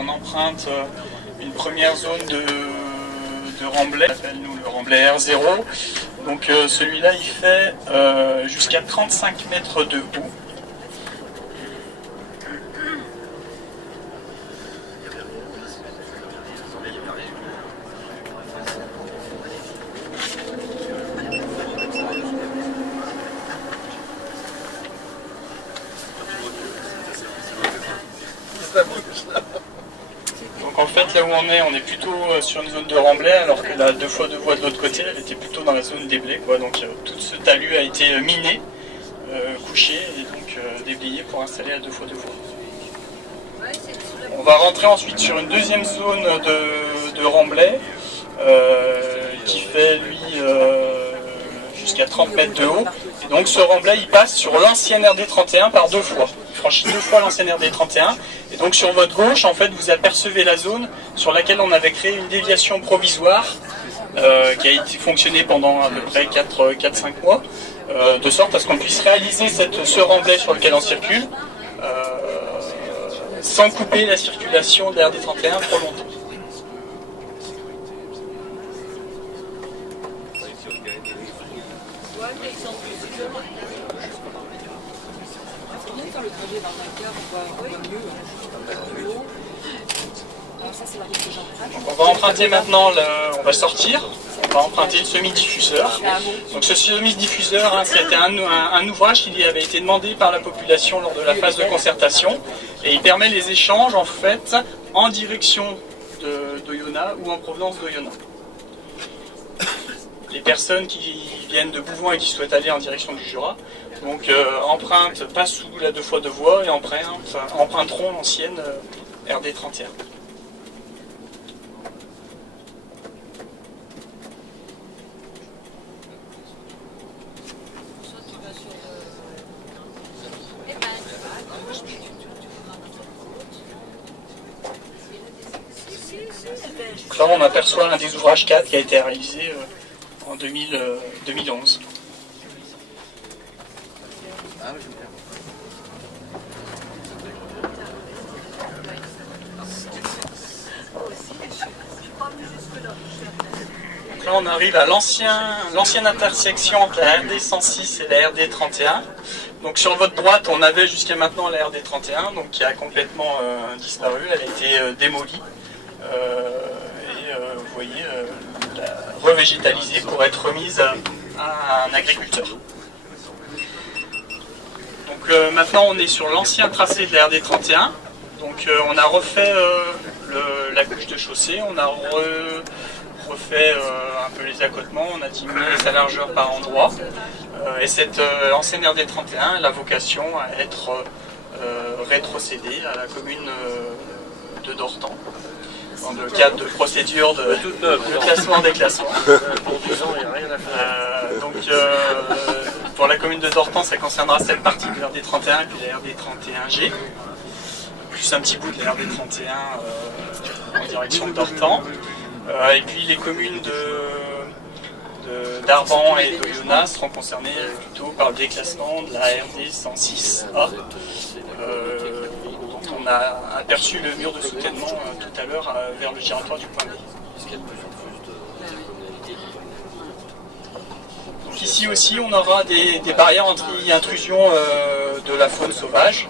on emprunte une première zone de remblai, on appelle nous le remblai R0. Donc celui-là il fait jusqu'à 35 mètres de haut. Donc en fait là où on est plutôt sur une zone de remblai, alors que la 2x2 voies de l'autre côté, elle était plutôt dans la zone des blés, quoi. Donc tout ce talus a été miné, couché et donc déblayé pour installer la 2x2 voies. On va rentrer ensuite sur une deuxième zone de remblai qui fait lui jusqu'à 30 mètres de haut. Et donc ce remblai il passe sur l'ancienne RD31 par 2 fois. Il franchit 2 fois l'ancienne RD31. Et donc sur votre gauche, en fait, vous apercevez la zone sur laquelle on avait créé une déviation provisoire qui a été fonctionnée pendant à peu près 4-5 mois, de sorte à ce qu'on puisse réaliser ce remblai sur lequel on circule sans couper la circulation de la RD31 trop longtemps. Donc on va emprunter maintenant, on va sortir, on va emprunter le semi-diffuseur. Donc ce semi-diffuseur, hein, c'était un ouvrage qui avait été demandé par la population lors de la phase de concertation et il permet les échanges en fait en direction d'Oyonnax ou en provenance d'Oyonnax. Les personnes qui viennent de Bouvon et qui souhaitent aller en direction du Jura, donc passent sous la 2x2 voies et emprunteront l'ancienne RD31. Donc là on aperçoit un des ouvrages 4 qui a été réalisé en 2011. Donc là on arrive à l'ancienne intersection entre la RD106 et la RD31. Donc sur votre droite on avait jusqu'à maintenant la RD31 donc qui a complètement disparu, elle a été démolie. Vous voyez, revégétalisée pour être remise à un agriculteur. Donc maintenant on est sur l'ancien tracé de la RD31. Donc on a refait la couche de chaussée, on a refait un peu les accotements, on a diminué sa largeur par endroits. Et cette ancienne RD31 elle a vocation à être rétrocédée à la commune de Dortan, dans le cadre de procédures de classement-déclassement. Donc pour la commune de Dortan, ça concernera cette partie de l'RD31 et puis la RD31G, plus un petit bout de la RD31 en direction de Dortan. Et puis les communes d'Arban et d'Oyonnax seront concernées plutôt par le déclassement de la RD106A. On a aperçu le mur de soutènement tout à l'heure vers le giratoire du point B. Donc ici aussi on aura des barrières anti-intrusion de la faune sauvage,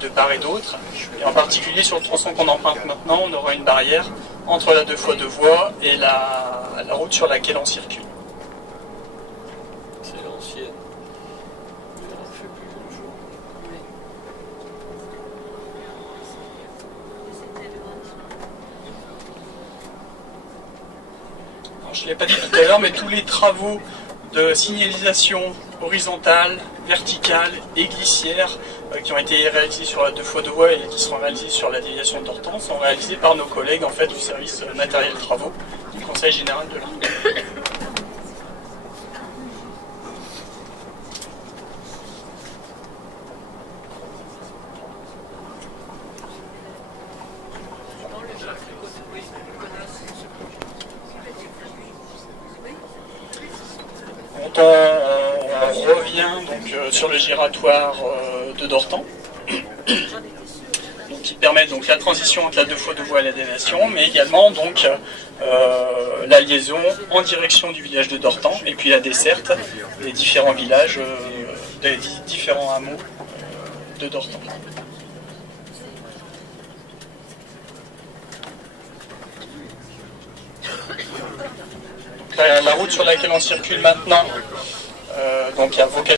de part et d'autre. Et en particulier sur le tronçon qu'on emprunte maintenant, on aura une barrière entre la 2x2 voies et la route sur laquelle on circule. C'est l'ancienne. Je ne l'ai pas dit tout à l'heure, mais tous les travaux de signalisation horizontale, verticale et glissière qui ont été réalisés sur la 2x2 voies et qui seront réalisés sur la déviation de Dortan sont réalisés par nos collègues en fait, du service matériel travaux du Conseil général de l'Arc. On revient donc sur le giratoire de Dortan, donc, qui permettent donc la transition entre la 2x2 voies et la déviation, mais également donc la liaison en direction du village de Dortan et puis la desserte des différents villages, des différents hameaux de Dortan. La route sur laquelle on circule maintenant donc a vocation